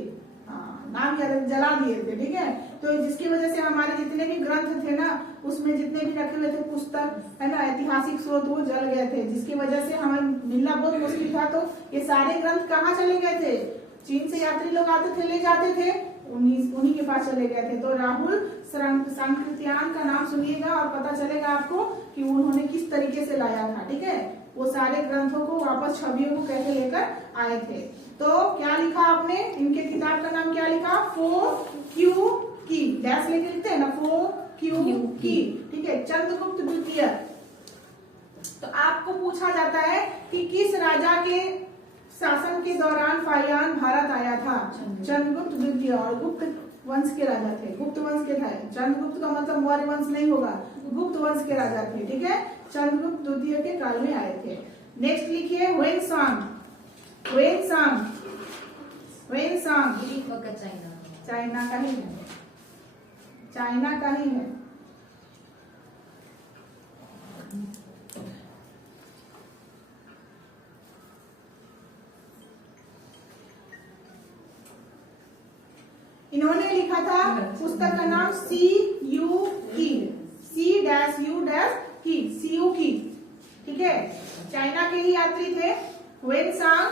हाँ, नाम जला दिए थे, ठीक है। तो जिसकी वजह से हमारे जितने भी ग्रंथ थे ना उसमें जितने भी रखे हुए थे पुस्तक, है ना, ऐतिहासिक स्रोत, वो जल गए थे, जिसकी वजह से हमें मिलना बहुत मुश्किल था। तो ये सारे ग्रंथ कहाँ चले गए थे, चीन से यात्री लोग आते थे, ले जाते थे, उन्हीं के पास चले गए थे। तो राहुल सांकृत्यायन का नाम सुनिएगा और पता चलेगा आपको कि उन्होंने किस तरीके से लाया था। ठीक है, वो सारे ग्रंथों को वापस, छवियों को कैसे लेकर आए थे। तो क्या लिखा आपने, इनके किताब का नाम क्या लिखा, फो क्यू की, डैश लेके लिखते हैं ना, फो क्यू की। ठीक है, चंद्रगुप्त द्वितीय। तो आपको पूछा जाता है कि किस राजा के शासन के दौरान फाहियान भारत आया था, चंद्रगुप्त द्वितीय। और गुप्त वंश के राजा थे, गुप्त वंश के थे। चंद्रगुप्त का मतलब मौर्य वंश नहीं होगा, गुप्त वंश के राजा थे। ठीक है, चंद्रगुप्त द्वितीय के काल में आए थे। नेक्स्ट लिखिए ह्वेनसांग। ह्वेनसांग, ह्वेनसांग चाइना का ही है, चाइना का ही है। इन्होंने लिखा था, पुस्तक का नाम CU की, C-U- की, CU की। ठीक है, चाइना के ही यात्री थे ह्वेनसांग।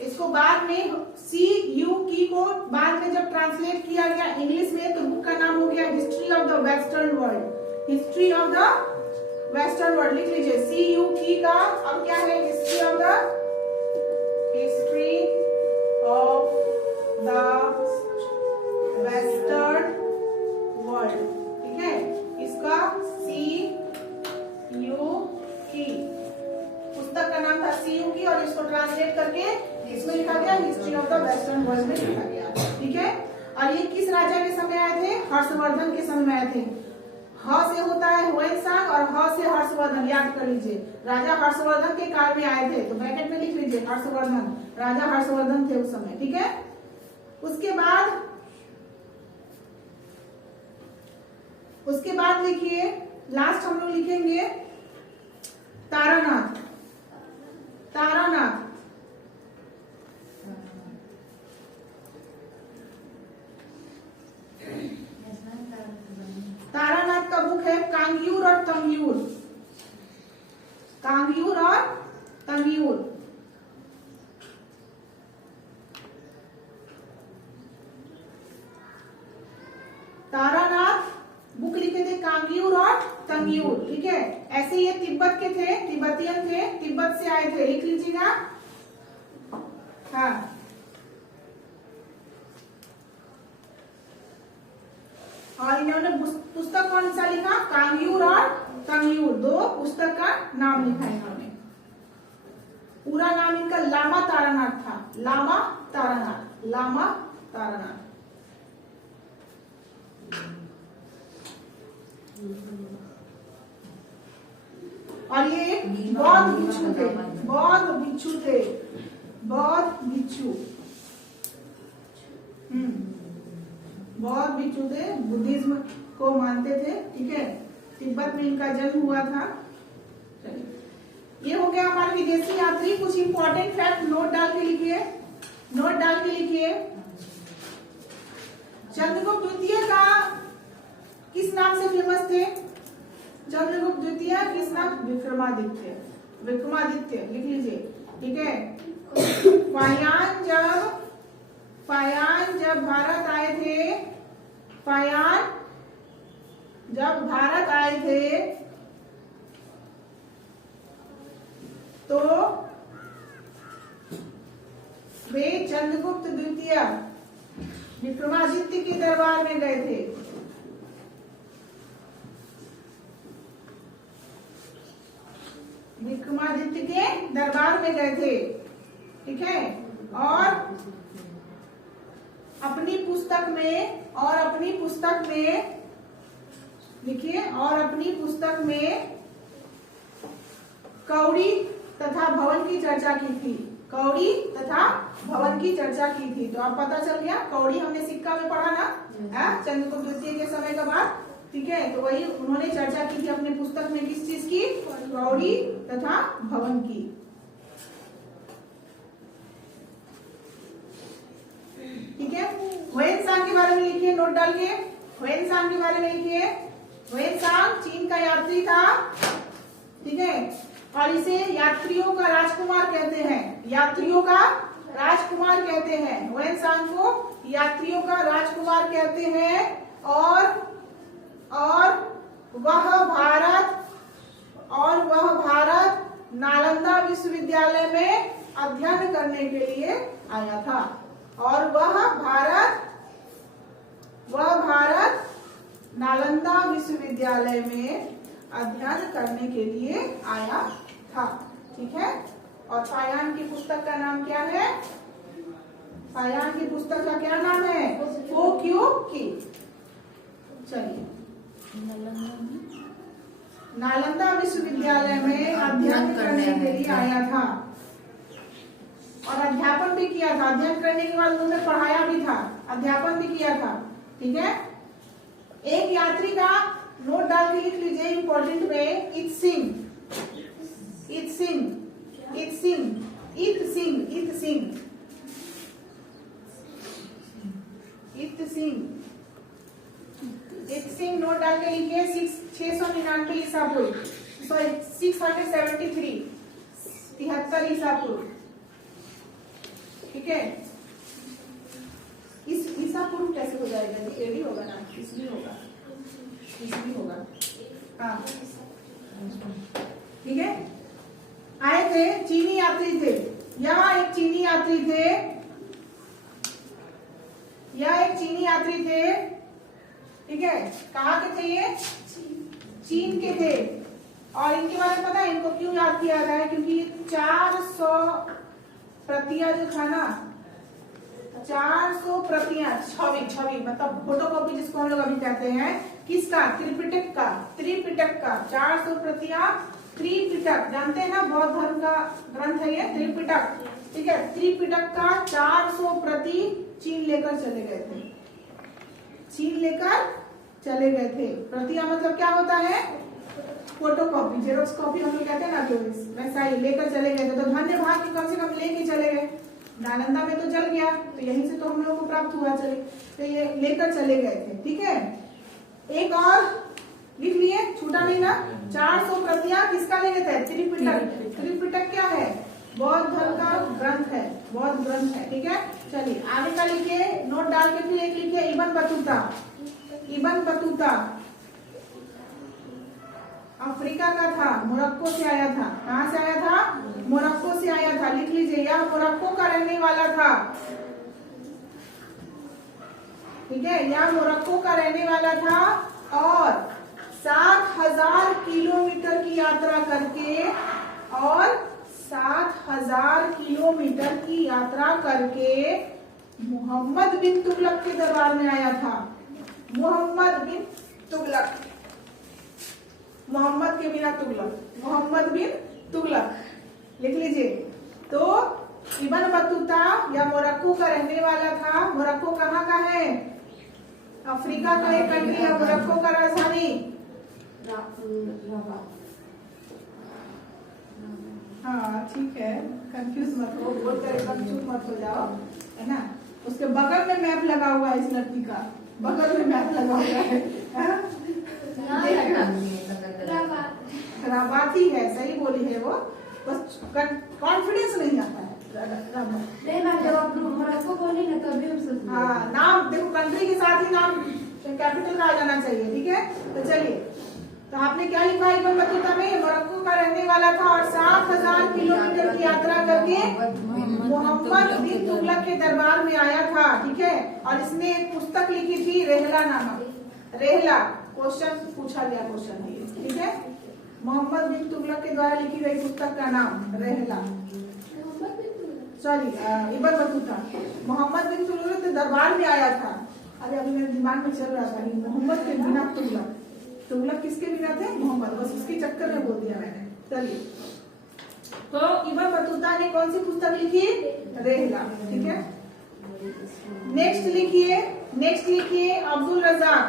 इसको बाद में CU की को बाद में जब ट्रांसलेट किया गया इंग्लिश में, तो बुक का नाम हो गया history of the western world. History of the western world लिख लीजिए। CU की का अब क्या है, history of the western world. ठीक है, इसका CU की, पुस्तक का नाम था CU की, और इसको ट्रांसलेट करके इसमें लिखा गया history of the western world में लिखा गया। ठीक है, और ये किस राजा के समय आए थे, हर्षवर्धन के समय में आए थे। ह से होता है ह्वेनसांग और ह से हर्षवर्धन, याद कर लीजिए। राजा हर्षवर्धन के काल में आए थे, तो ब्रैकेट में लिख लीजिए हर्षवर्धन, राजा हर्षवर्धन थे उस समय। ठीक है, उसके बाद लिखिए, लास्ट हम लोग लिखेंगे तारानाथ। तारानाथ, तारानाथ का बुक है कांग्यूर और तंग्यूर। कांग्यूर और तंग्यूर। तारानाथ बुक लिखे थे कांग्यूर और तंग्यूर। ठीक है, ऐसे ये तिब्बत के थे, तिब्बतियन थे, तिब्बत से आए थे, लिख लीजिएगा। हाँ, और इन्होंने पुस्तक कौन सा लिखा, कांग्यूर और तंग्यूर, दो पुस्तक का नाम लिखा इन्होंने। पूरा नाम इनका लामा तारानाथ था, लामा तारानाथ, लामा तारानाथ। और ये एक बौद्ध भिक्षु थे, बौद्ध भिक्षु थे, बौद्ध भिक्षु। बौद्ध भिक्षु थे, बुद्धिज्म को मानते थे। ठीक है, तिब्बत में इनका जन्म हुआ था। ये हो गया हमारे विदेशी यात्री। कुछ इंपॉर्टेंट फैक्ट नोट डाल के लिखिए, नोट डाल के लिखिए। चंद्रगुप्त द्वितीय का किस नाम से फेमस थे, चंद्रगुप्त द्वितीय किस नाम, विक्रमादित्य, विक्रमादित्य लिख लीजिए। ठीक है, फाहियान जब भारत आए थे, फाहियान जब भारत आए थे तो वे चंद्रगुप्त द्वितीय विक्रमादित्य के दरबार में गए थे। विक्रमादित्य के दरबार में गए थे। ठीक है, और अपनी पुस्तक में लिखिए, और अपनी पुस्तक में कौड़ी तथा भवन की चर्चा की थी, कौड़ी तथा भवन की चर्चा की थी। तो अब पता चल गया, कौड़ी हमने सिक्का में पढ़ा ना, चंद्रगुप्त द्वितीय के समय का बात। ठीक है, तो वही उन्होंने चर्चा की थी अपने पुस्तक में, किस चीज की, कौड़ी तथा भवन की। ठीक है, ह्वेनसांग के बारे में लिखिए, नोट डाल के। ह्वेनसांग के बारे में लिखिए। ह्वेनसांग चीन का यात्री था। ठीक है, और इसे यात्रियों का राजकुमार कहते हैं, यात्रियों का राजकुमार कहते कहते हैं, हुएन सांग को यात्रियों का राजकुमार कहते हैं। और वह भारत नालंदा विश्वविद्यालय में अध्ययन करने के लिए आया था। और वह भारत नालंदा विश्वविद्यालय में अध्ययन करने के लिए आया था। ठीक है। और फायान की पुस्तक का नाम क्या है? फायान की पुस्तक का क्या नाम है? फो क्यू की। चलिए, नालंदा विश्वविद्यालय में अध्ययन करने के लिए आया था और अध्यापन भी किया था। अध्ययन करने के बाद उन्होंने पढ़ाया भी था, अध्यापन भी किया था। ठीक है। एक यात्री का नोट डाल के लिख लीजिए इंपॉर्टेंट में, इत सिंह। नोट डाल के लिखिए 699 ईसा पूर्व, सॉरी 673 73 ईसा पूर्व। ठीक है। इस ईसा पूर्व कैसे हो जाएगा? एडी होगा ना, इसलिए होगा। हाँ, ठीक है। आए थे, चीनी यात्री थे। यह एक चीनी यात्री थे। ठीक है। कहाँ के थे ये? चीन के थे। और इनके बारे में पता है इनको क्यों याद किया गया है? क्योंकि 400 प्रतियां जो था ना, 400 प्रतियां, छवि मतलब फोटोकॉपी जिसको हम लोग अभी कहते हैं, किसका? त्रिपिटक का 400 प्रतियां। त्रिपिटक जानते हैं ना, बौद्ध धर्म का ग्रंथ है ये त्रिपिटक। ठीक है। त्रिपिटक का 400 प्रति चीन लेकर चले गए थे। प्रतियां मतलब क्या होता है? फोटोकॉपी, जेरोक्स कॉपी हम लोग कहते हैं ना, जो वैसा ही लेकर चले गए थे। तो धन्य भाग की कम से कम लेके चले गए। नालंदा में तो जल गया, तो यहीं से तो हम लोगों को प्राप्त हुआ। चले तो ये लेकर चले गए थे। ठीक है। एक और लिख लिए, छूटा नहीं ना। 400 प्रतियां किसका ले गए थे? त्रिपिटक क्या है? बौद्ध धर्म का ग्रंथ है, बौद्ध ग्रंथ है। ठीक है। चलिए आगे का लिखिए, नोट डाल के फिर एक लिखिए, इबन बतूता अफ्रीका का था, मोरक्को से आया था। कहाँ से आया था? मोरक्को से आया था। लिख लीजिए, यह मोरक्को का रहने वाला था। ठीक है। यह मोरक्को का रहने वाला था और 7,000 किलोमीटर की यात्रा करके मोहम्मद बिन तुगलक के दरबार में आया था। मोहम्मद बिन तुगलक लिख लीजिए। तो इबन बतूता या मोरक्को का रहने वाला था। मोरक्को कहाँ का है? अफ्रीका का एक कंट्री है। मोरक्को का राजधानी हाँ, ठीक है, कंफ्यूज मत हो, बोलकर एकदम चुप मत हो जाओ, है ना। उसके बगल में मैप लगा हुआ है, इस लड़की का बगल में मैप लगा हुआ है। राबात ही है, सही बोली है वो, बस कॉन्फिडेंस नहीं आता है। नहीं मैम, जब आप मोरक्को बोली ना तभी हम हाँ, नाम देखो, कंट्री के साथ ही नाम कैपिटल का आ जाना चाहिए। ठीक है। तो चलिए, तो आपने क्या लिखा है? इबन बतूता में मोरक्को का रहने वाला था और 7,000 किलोमीटर की यात्रा करके मोहम्मद बिन तुगलक के दरबार में आया था। ठीक है। और इसने एक पुस्तक लिखी थी, रेहला नामक। रेहला क्वेश्चन पूछा गया, क्वेश्चन है। ठीक है। मोहम्मद बिन तुगलक के द्वारा लिखी गई पुस्तक का नाम रेहला। Sorry, Ibn Battuta Mohammad bin Tughlaq के दरबार में आया था। अभी मेरे दिमाग में चल रहा था मोहम्मद के बिना तुगलक किसके बिना थे? मोहम्मद, बस उसके चक्कर में बोल दिया मैंने। चलिए, तो इबन बतूता ने कौन सी पुस्तक लिखी? रेहला। ठीक है। नेक्स्ट लिखिए अब्दुल रज़ाक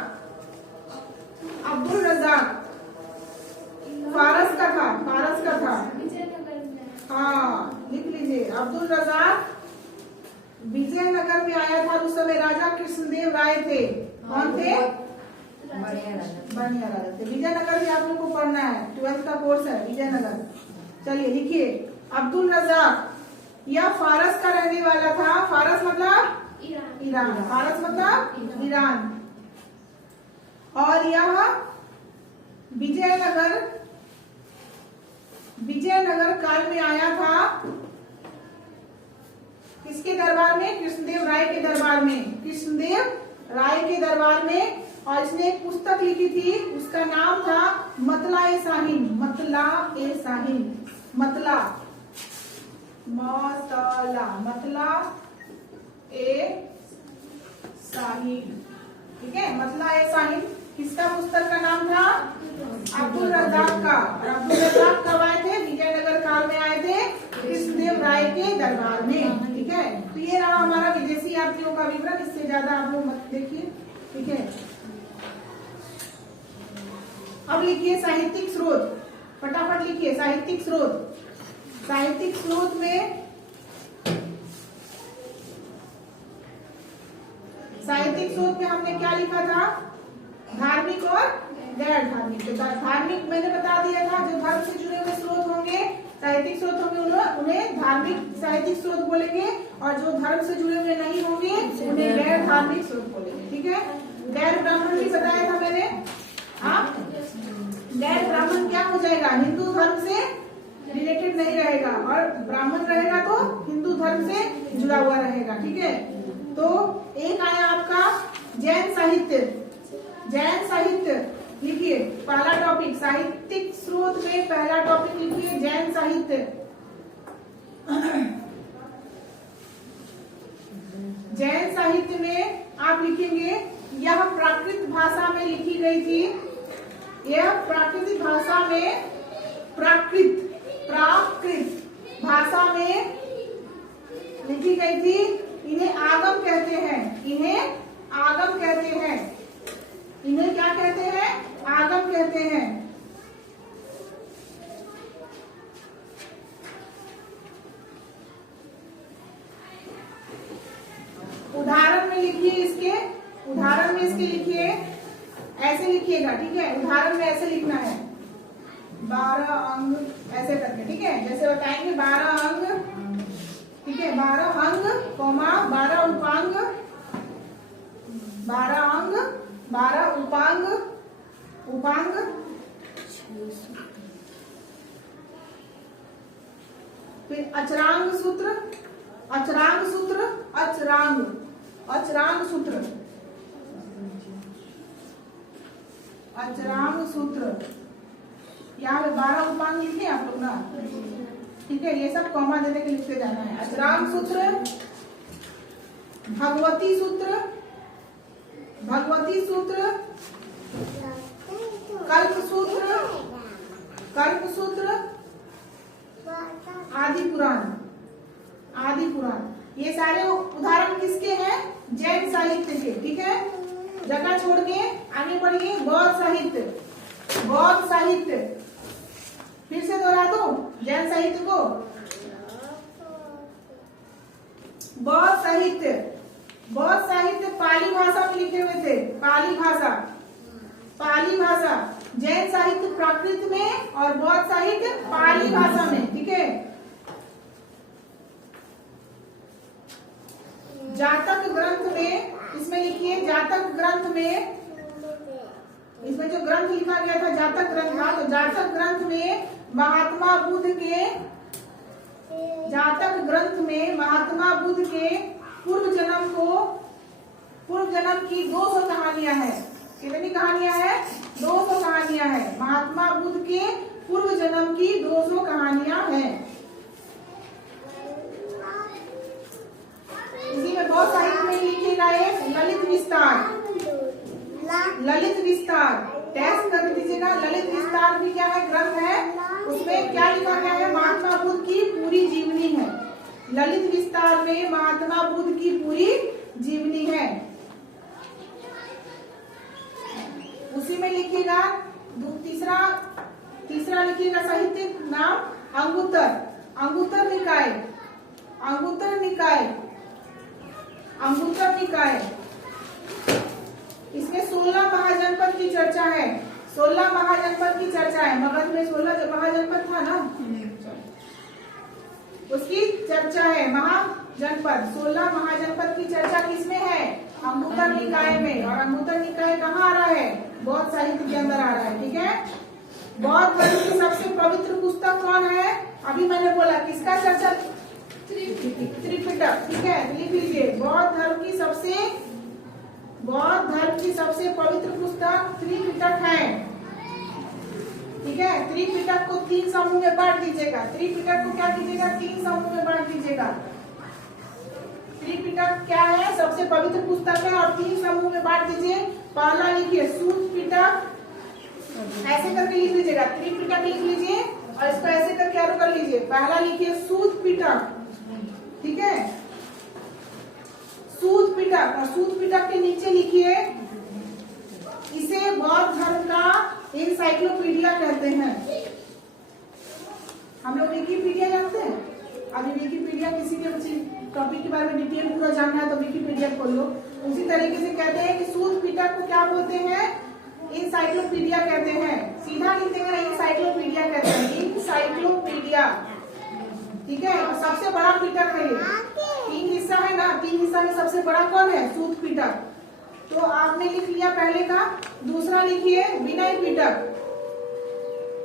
फारस का था। हाँ, लिख लीजिए, अब्दुल रज़ाक विजयनगर में आया था। उस समय राजा कृष्णदेव राय थे। कौन थे? बढ़िया राजा थे। विजयनगर भी आप लोग को पढ़ना है, 12th का कोर्स है विजयनगर। चलिए लिखिए, अब्दुल रज़ाक यह फारस का रहने वाला था। फारस ईरान, फारस मतलब ईरान। और यह विजयनगर काल में आया था किसके दरबार में? कृष्णदेव राय के दरबार में, कृष्णदेव राय के दरबार में। और इसने एक पुस्तक लिखी थी, उसका नाम था मतला-ए-शाहीन, मतला-ए-शाहीन, मतला-ए-शाहीन, ठीक है, मतला-ए-शाहीन। किसका पुस्तक का नाम था? अब्दुल रज़ाक का। और अब्दुल रज़ाक कब आए थे? विजयनगर काल में आए थे, कृष्णदेव राय के दरबार में, ठीक है। तो ये रहा हमारा विदेशी यात्रियों का विवरण, इससे ज्यादा आप लोग मत देखिए, ठीक है। अब लिखिए साहित्यिक स्रोत, फटाफट लिखिए साहित्यिक स्रोत। साहित्यिक स्रोत में हमने क्या लिखा था? धार्मिक और गैर धार्मिक। तो धार्मिक मैंने बता दिया था, जो धर्म से जुड़े हुए स्रोत होंगे, साहित्यिक स्रोत होंगे, उन्हें धार्मिक साहित्यिक स्रोत बोलेंगे, और जो धर्म से जुड़े हुए नहीं होंगे उन्हें गैर धार्मिक स्रोत बोलेंगे, ठीक है। गैर ब्राह्मण भी बताया था मैंने। हाँ, गैर ब्राह्मण क्या हो जाएगा? हिंदू धर्म से रिलेटेड नहीं रहेगा, और ब्राह्मण रहेगा तो हिंदू धर्म से जुड़ा हुआ रहेगा, ठीक है। तो एक आया आपका जैन साहित्य। जैन साहित्य लिखिए, पहला टॉपिक साहित्यिक स्रोत में पहला टॉपिक लिखिए जैन साहित्य। जैन साहित्य में आप लिखेंगे, यह प्राकृत भाषा में लिखी गई थी। यह प्राकृतिक भाषा में, प्राकृत भाषा में लिखी गई थी। इन्हें आगम कहते हैं, इन्हें आगम कहते हैं। इन्हें क्या कहते हैं? आगम कहते हैं। उदाहरण में लिखिए इसके, उदाहरण में इसके लिखिए, ऐसे लिखिएगा, ठीक है। उदाहरण में ऐसे लिखना है, 12 अंग ऐसे करके, ठीक है। जैसे बताएंगे 12 अंग, ठीक है, 12 अंग, 12 उपांग, 12 अंग, 12 उपांग, फिर अचरांग सूत्र, अचरांग सूत्र, अचरांग सूत्र, अचरांग सूत्र। यहाँ पे 12 उपांग लिखे आप लोग ना, ठीक है। ये सब कॉमा देने के लिखते जाना है। अचरांग सूत्र, भगवती सूत्र, भगवती सूत्र, कल्प सूत्र, कल्प सूत्र, आदि पुराण, आदि पुराण। ये सारे उदाहरण किसके हैं? जैन साहित्य के, ठीक है। जगह छोड़ के आगे बढ़िए, बौद्ध साहित्य, बौद्ध साहित्य। फिर से दोहरा दूं जैन साहित्य को, बौद्ध साहित्य। बौद्ध साहित्य पाली भाषा में लिखे हुए थे, पाली भाषा, पाली भाषा। जैन साहित्य प्राकृत में और बौद्ध साहित्य पाली भाषा में, ठीक है। जातक ग्रंथ में, इसमें लिखिए जातक ग्रंथ में, इसमें जो ग्रंथ लिखा गया था जातक ग्रंथ था, तो जातक ग्रंथ में महात्मा बुद्ध के, जातक ग्रंथ में महात्मा बुद्ध के पूर्व जन्म की 200 कहानियां हैं। कितनी कहानियां हैं? 200 कहानियां हैं। महात्मा बुद्ध के पूर्व जन्म की 200 कहानियां हैं। इसी में बहुत साहित्य में लिखिएगा एक ललित विस्तार, ललित विस्तार टेस्ट कर दीजिएगा। ललित विस्तार भी क्या है? ग्रंथ है। उसमें क्या लिखा गया है? महात्मा बुद्ध की पूरी जीवनी है। ललित विस्तार में महात्मा बुद्ध की पूरी जीवनी है। उसी में लिखिएगा तीसरा लिखिएगा साहित्यिक नाम अंगुत्तर, अंगुत्तर निकाय, अंगुत्तर निकाय, अंगुत्तर निकाय। इसमें 16 महाजनपद की चर्चा है। 16 महाजनपद की चर्चा है। मगध में 16 महाजनपद था ना, उसकी चर्चा है। जनपद, 16 महाजनपद की चर्चा किसमें है? अंगुत्तर निकाय में। और अंगुत्तर निकाय कहाँ आ रहा है? बौद्ध साहित्य के अंदर आ रहा है। ठीक है। बौद्ध धर्म की सबसे पवित्र पुस्तक कौन है? अभी मैंने बोला किसका चर्चा? त्रिपिटक। ठीक है, लिख लीजिए। बौद्ध धर्म की सबसे पवित्र पुस्तक त्रिपिटक है। ठीक है। त्रिपिटक को 3 समूह में बांट दीजिएगा। त्रिपिटक को क्या कीजिएगा? 3 समूह में बांट दीजिएगा। त्रिपिटक क्या है? सबसे पवित्र पुस्तक है और 3 समूह में बांट दीजिए। पहला लिखिए सूत पिटक, ऐसे करके लिख लीजिएगा। त्रिपिटक लिख लीजिए और इसको ऐसे करके आरोप कर लीजिए। पहला लिखिए सूत पिटक। ठीक है, सूत पिटक। और सूत पिटक के नीचे लिखिए इसे बौद्ध धर्म का एनसाइक्लोपीडिया कहते हैं। हम लोग विकिपीडिया जानते हैं। अभी विकिपीडिया किसी के टॉपिक के बारे में डिटेल पूरा जानना है तो विकिपीडिया खोल लो। उसी तरीके से कहते हैं कि सूत पिटक को क्या बोलते हैं? एनसाइक्लोपीडिया कहते हैं। सीधा लिख देंगे एनसाइक्लोपीडिया कहते हैं। एनसाइक्लोपीडिया। ठीक है। और सबसे बड़ा पिटक है ये। 3 हिस्सा है ना, 3 हिस्सा में सबसे बड़ा कौन है? सूत पिटक। तो आपने लिख लिया पहले का। दूसरा लिखिए विनय पिटक।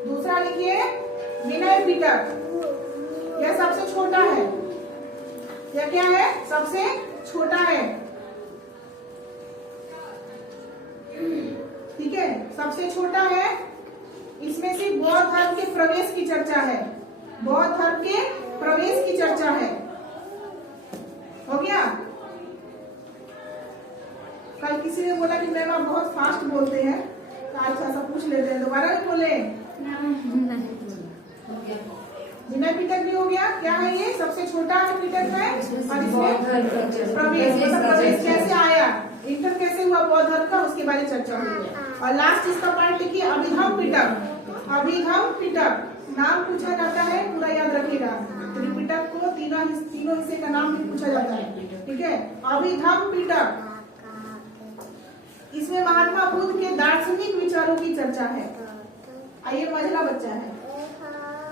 दूसरा लिखिए विनय पिटक। यह सबसे छोटा है। यह क्या है? सबसे छोटा है। ठीक है, सबसे छोटा है। इसमें से बौद्ध धर्म के प्रवेश की चर्चा है। बौद्ध धर्म के प्रवेश की चर्चा है। हो गया। कल किसी ने बोला कि मैम आप बहुत फास्ट बोलते हैं, तो आज थोड़ा सा पूछ लेते हैं। दोबारा भी बोले। विनय पिटक भी हो गया। क्या है ये? सबसे छोटा पिटक है। और इसमें प्रवेश, मतलब प्रवेश कैसे आया, इंटर कैसे हुआ बौद्ध धर्म का, उसके बारे में चर्चा हुई है। और लास्ट इसका पार्ट लिखिए अभिधम पिटक। अभिधम पिटक नाम पूछा जाता है, पूरा याद रखिएगा। त्रिपिटक को तीनों हिस्से का नाम भी पूछा जाता है। ठीक है। अभिधम पिटक, इसमें महात्मा बुद्ध के दार्शनिक विचारों की चर्चा है। आइए, मझला बच्चा है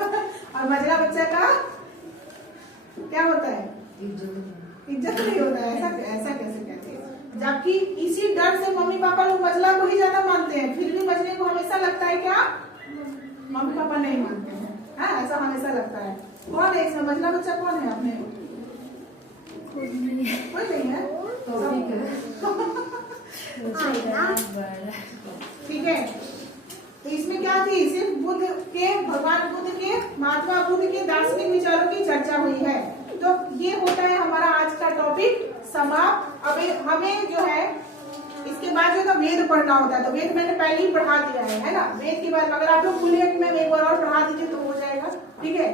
और मझला बच्चा का क्या होता है? इज्जत नहीं होता है। ऐसा कैसे कहते हैं? जबकि इसी डर से मम्मी पापा लोग मझला को ही ज्यादा मानते हैं, फिर भी मझले को हमेशा लगता है क्या मम्मी पापा नहीं मानते हैं। हाँ, ऐसा हमेशा लगता है। कौन है इसमें मझला बच्चा? कौन है? अपने कोई नहीं है। ठीक है। तो इसमें क्या थी? सिर्फ बुद्ध के, भगवान बुद्ध के, महात्मा बुद्ध के दार्शनिक विचारों की चर्चा हुई है। तो ये होता है हमारा आज का टॉपिक समाप्त। अब हमें जो है इसके बाद जो है वेद पढ़ना होता है। तो वेद मैंने पहले ही पढ़ा दिया है ना। वेद के बाद अगर आप लोग बोलिए कि मैं एक बार और पढ़ा दीजिए तो हो जाएगा। ठीक है।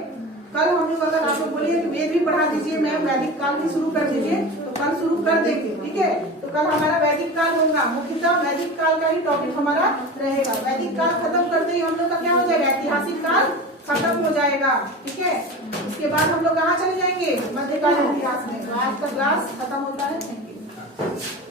कल हम लोग अगर आप लोग बोलिए कि वेद भी पढ़ा दीजिए, मैं वैदिक काल भी शुरू कर दीजिए, तो कल शुरू कर देंगे। ठीक है। तो कल हमारा वैदिक काल होगा। मुख्यतः वैदिक काल का ही टॉपिक हमारा रहेगा। वैदिक काल खत्म करते ही हम लोग का क्या हो जाएगा? ऐतिहासिक काल खत्म हो जाएगा। ठीक है। उसके बाद हम लोग कहाँ चले जाएंगे? मध्यकालीन इतिहास में। आज का क्लास खत्म होता है। Thank you.